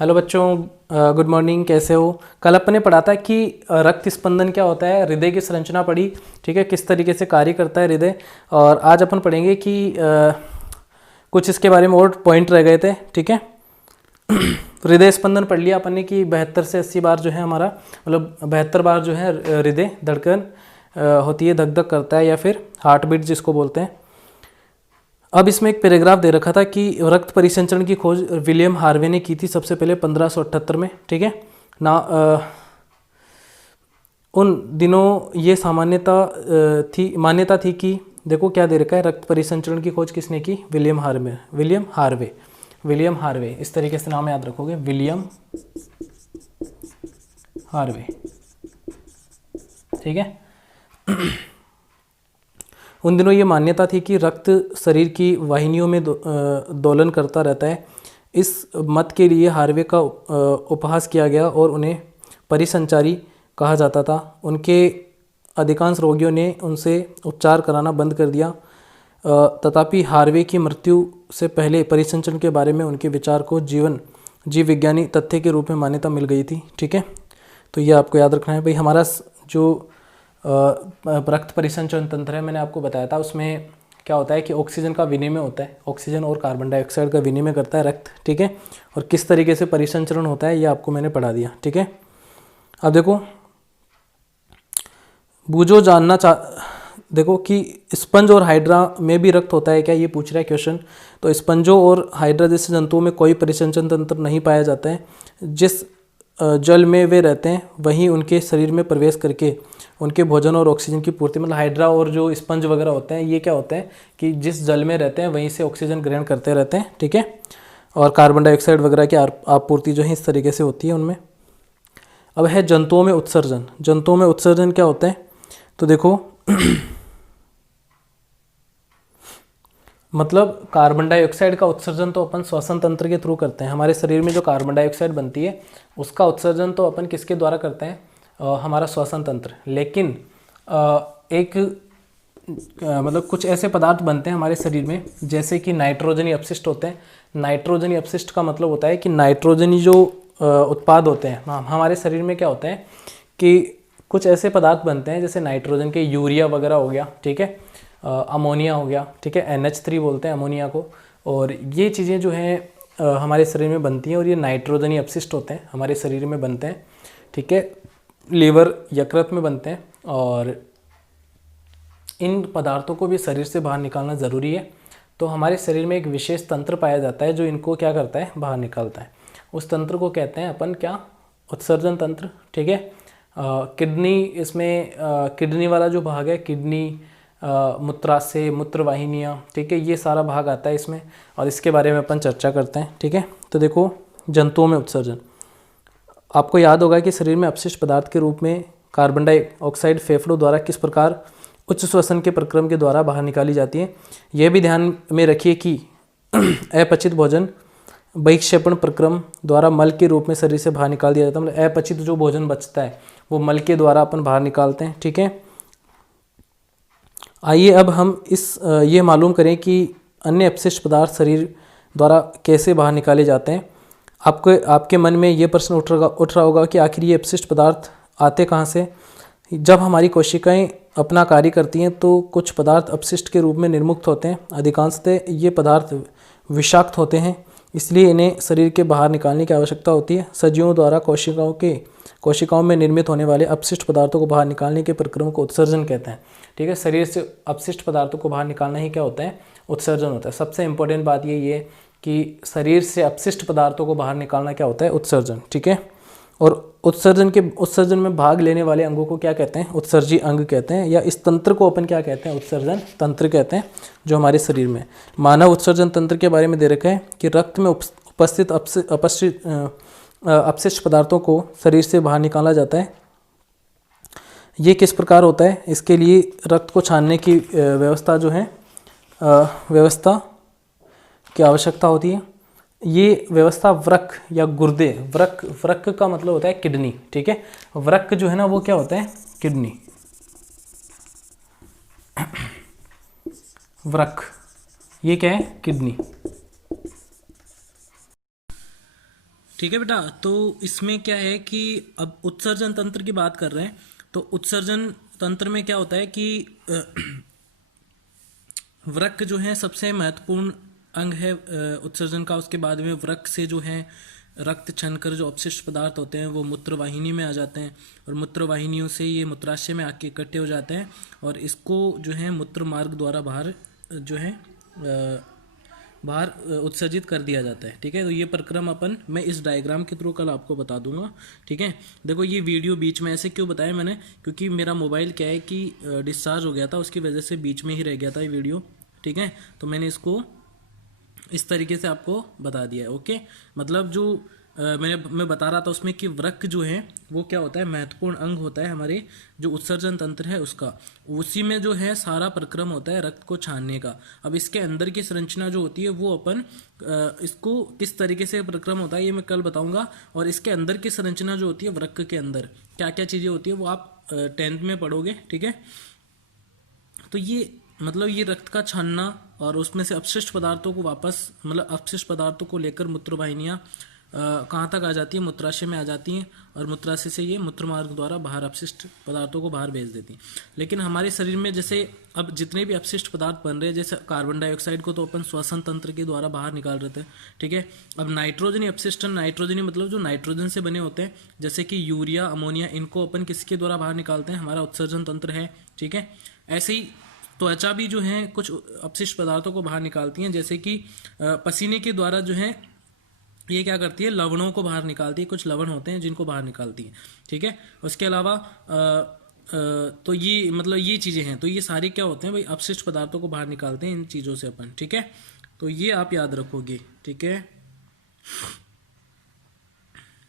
Hello बच्चों, good morning. कैसे हो? कल अपन ने पढ़ा था कि रक्त स्पंदन क्या होता है, हृदय की संरचना पढ़ी। ठीक है, किस तरीके से कार्य करता है हृदय। और आज अपन पढ़ेंगे कि कुछ इसके बारे में और पॉइंट रह गए थे। ठीक है, हृदय स्पंदन पढ़ लिया अपन ने कि 72 से 80 बार जो है हमारा, मतलब 72 बार जो है हृदय धड़कन होती है, धक धक करता है, या फिर हार्ट बीट जिसको बोलते हैं। अब इसमें एक पैराग्राफ दे रखा था कि रक्त परिसंचरण की खोज विलियम हार्वे ने की थी सबसे पहले 1578 में। ठीक है ना। उन दिनों ये मान्यता थी कि देखो क्या दे रखा है, रक्त परिसंचरण की खोज किसने की? William Harvey. इस तरीके से नाम याद रखोगे, विलियम हार्वे। ठीक है। उन दिनों ये मान्यता थी कि रक्त शरीर की वाहिनियों में दोलन करता रहता है। इस मत के लिए हार्वे का उपहास किया गया और उन्हें परिसंचारी कहा जाता था। उनके अधिकांश रोगियों ने उनसे उपचार कराना बंद कर दिया। तथापि हार्वे की मृत्यु से पहले परिसंचरण के बारे में उनके विचार को जीव विज्ञानी तथ्य के रूप में मान्यता मिल गई थी। ठीक है, तो ये आपको याद रखना है भाई। हमारा जो रक्त परिसंचरण तंत्र है, मैंने आपको बताया था, उसमें क्या होता है कि ऑक्सीजन का विनिमय होता है, ऑक्सीजन और कार्बन डाइऑक्साइड का विनिमय करता है रक्त। ठीक है, और किस तरीके से परिसंचरण होता है ये आपको मैंने पढ़ा दिया। ठीक है, अब देखो बूझो देखो कि स्पंज और हाइड्रा में भी रक्त होता है क्या, ये पूछ रहा है क्वेश्चन। तो स्पंजों और हाइड्रा जैसे जंतुओं में कोई परिसंचरण तंत्र नहीं पाया जाता है। जिस जल में वे रहते हैं वहीं उनके शरीर में प्रवेश करके उनके भोजन और ऑक्सीजन की पूर्ति, मतलब हाइड्रा और जो स्पंज वगैरह होते हैं, ये क्या होता है कि जिस जल में रहते हैं वहीं से ऑक्सीजन ग्रहण करते रहते हैं। ठीक है, और कार्बन डाइऑक्साइड वगैरह की आपूर्ति जो है इस तरीके से होती है उनमें। अब है जंतुओं में उत्सर्जन। जंतुओं में उत्सर्जन क्या होता है, तो देखो मतलब कार्बन डाइऑक्साइड का उत्सर्जन तो अपन श्वसन तंत्र के थ्रू करते हैं। हमारे शरीर में जो कार्बन डाइऑक्साइड बनती है उसका उत्सर्जन तो अपन किसके द्वारा करते हैं? हमारा श्वसन तंत्र। लेकिन मतलब कुछ ऐसे पदार्थ बनते हैं हमारे शरीर में जैसे कि नाइट्रोजनी अपशिष्ट होते हैं। नाइट्रोजनी अपशिष्ट का मतलब होता है कि नाइट्रोजनी जो उत्पाद होते हैं, हमारे शरीर में क्या होता है कि कुछ ऐसे पदार्थ बनते हैं जैसे नाइट्रोजन के, यूरिया वगैरह हो गया। ठीक है, अमोनिया हो गया। ठीक है, NH3 बोलते हैं अमोनिया को। और ये चीज़ें जो हैं हमारे शरीर में बनती हैं और ये नाइट्रोजनी अपशिष्ट होते हैं, हमारे शरीर में बनते हैं। ठीक है, लीवर यकृत में बनते हैं। और इन पदार्थों को भी शरीर से बाहर निकालना ज़रूरी है। तो हमारे शरीर में एक विशेष तंत्र पाया जाता है जो इनको क्या करता है, बाहर निकालता है। उस तंत्र को कहते हैं अपन क्या? उत्सर्जन तंत्र। ठीक है, किडनी, इसमें किडनी वाला जो भाग है, किडनी, मूत्राशय, मूत्रवाहिनियाँ, ठीक है, ये सारा भाग आता है इसमें, और इसके बारे में अपन चर्चा करते हैं। ठीक है, तो देखो जंतुओं में उत्सर्जन, आपको याद होगा कि शरीर में अपशिष्ट पदार्थ के रूप में कार्बन डाइऑक्साइड फेफड़ों द्वारा किस प्रकार उच्च श्वसन के प्रक्रम के द्वारा बाहर निकाली जाती है। यह भी ध्यान में रखिए कि अपचित भोजन बहिक्षेपण प्रक्रम द्वारा मल के रूप में शरीर से बाहर निकाल दिया जाता है। मतलब अपचित जो भोजन बचता है वो मल के द्वारा अपन बाहर निकालते हैं। ठीक है, आइए अब हम ये मालूम करें कि अन्य अपशिष्ट पदार्थ शरीर द्वारा कैसे बाहर निकाले जाते हैं। आपके मन में ये प्रश्न उठ रहा होगा कि आखिर ये अपशिष्ट पदार्थ आते कहाँ से। जब हमारी कोशिकाएं अपना कार्य करती हैं तो कुछ पदार्थ अपशिष्ट के रूप में निर्मुक्त होते हैं। अधिकांशतः ये पदार्थ विषाक्त होते हैं, इसलिए इन्हें शरीर के बाहर निकालने की आवश्यकता होती है। सजीवों द्वारा कोशिकाओं में निर्मित होने वाले अपशिष्ट पदार्थों को बाहर निकालने के प्रक्रिया को उत्सर्जन कहते हैं। ठीक है, शरीर से अपशिष्ट पदार्थों को बाहर निकालना ही क्या होता है? उत्सर्जन होता है। सबसे इंपॉर्टेंट बात ये कि शरीर से अपशिष्ट पदार्थों को बाहर निकालना क्या होता है? उत्सर्जन। ठीक है, और उत्सर्जन में भाग लेने वाले अंगों को क्या कहते हैं? उत्सर्जी अंग कहते हैं, या इस तंत्र को अपन क्या कहते हैं? उत्सर्जन तंत्र कहते हैं, जो हमारे शरीर में। मानव उत्सर्जन तंत्र के बारे में दे रखा है कि रक्त में उपस्थित अपशिष्ट पदार्थों को शरीर से बाहर निकाला जाता है। ये किस प्रकार होता है? इसके लिए रक्त को छानने की व्यवस्था जो है, व्यवस्था की आवश्यकता होती है। ये व्यवस्था वृक्क या गुर्दे, वृक्क का मतलब होता है किडनी। ठीक है, वृक्क जो है ना वो क्या होता है? किडनी। वृक्क ये क्या है? किडनी। ठीक है बेटा। तो इसमें क्या है कि अब उत्सर्जन तंत्र की बात कर रहे हैं। तो उत्सर्जन तंत्र में क्या होता है कि वृक्क जो है सबसे महत्वपूर्ण अंग है उत्सर्जन का। उसके बाद में वृक्क से जो है रक्त छनकर जो अपशिष्ट पदार्थ होते हैं वो मूत्रवाहिनी में आ जाते हैं, और मूत्रवाहिनियों से ये मूत्राशय में आके इकट्ठे हो जाते हैं, और इसको जो है मूत्र मार्ग द्वारा बाहर जो है बाहर उत्सर्जित कर दिया जाता है। ठीक है, तो ये प्रक्रम अपन मैं इस डायग्राम के थ्रू कल आपको बता दूंगा। ठीक है, देखो ये वीडियो बीच में ऐसे क्यों बताया मैंने, क्योंकि मेरा मोबाइल क्या है कि डिस्चार्ज हो गया था, उसकी वजह से बीच में ही रह गया था ये वीडियो। ठीक है, तो मैंने इसको इस तरीके से आपको बता दिया है। ओके, मतलब जो मैं बता रहा था उसमें कि वृक्क जो है वो क्या होता है, महत्वपूर्ण अंग होता है हमारे जो उत्सर्जन तंत्र है उसका। उसी में जो है सारा प्रक्रम होता है रक्त को छानने का। अब इसके अंदर की संरचना जो होती है वो अपन इसको किस तरीके से प्रक्रम होता है ये मैं कल बताऊंगा। और इसके अंदर की संरचना जो होती है वृक्क के अंदर क्या क्या चीजें होती है वो आप 10th में पढ़ोगे। ठीक है, तो ये मतलब ये रक्त का छानना और उसमें से अपशिष्ट पदार्थों को वापस मतलब अपशिष्ट पदार्थों को लेकर मूत्रवाहिनियाँ कहाँ तक आ जाती है, मूत्राशय में आ जाती हैं, और मूत्राशय से ये मूत्र मार्ग द्वारा बाहर अपशिष्ट पदार्थों को बाहर भेज देती हैं। लेकिन हमारे शरीर में जैसे अब जितने भी अपशिष्ट पदार्थ बन रहे हैं, जैसे कार्बन डाइऑक्साइड को तो अपन श्वसन तंत्र के द्वारा बाहर निकाल रहे थे। ठीक है, अब नाइट्रोजनी अपशिष्ट, नाइट्रोजनी मतलब जो नाइट्रोजन से बने होते हैं जैसे कि यूरिया, अमोनिया, इनको अपन किसके द्वारा बाहर निकालते हैं, हमारा उत्सर्जन तंत्र है। ठीक है, ऐसे ही त्वचा भी जो है कुछ अपशिष्ट पदार्थों को बाहर निकालती हैं, जैसे कि पसीने के द्वारा जो है ये क्या करती है, लवणों को बाहर निकालती है। कुछ लवण होते हैं जिनको बाहर निकालती है। ठीक है, उसके अलावा तो ये मतलब ये चीजें हैं, तो ये सारी क्या होते हैं भाई, अपशिष्ट पदार्थों को बाहर निकालते हैं इन चीजों से अपन। ठीक है, तो ये आप याद रखोगे। ठीक है,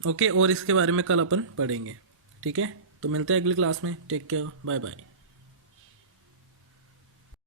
ओके, और इसके बारे में कल अपन पढ़ेंगे। ठीक है, तो मिलते हैं अगली क्लास में। Take care, bye bye.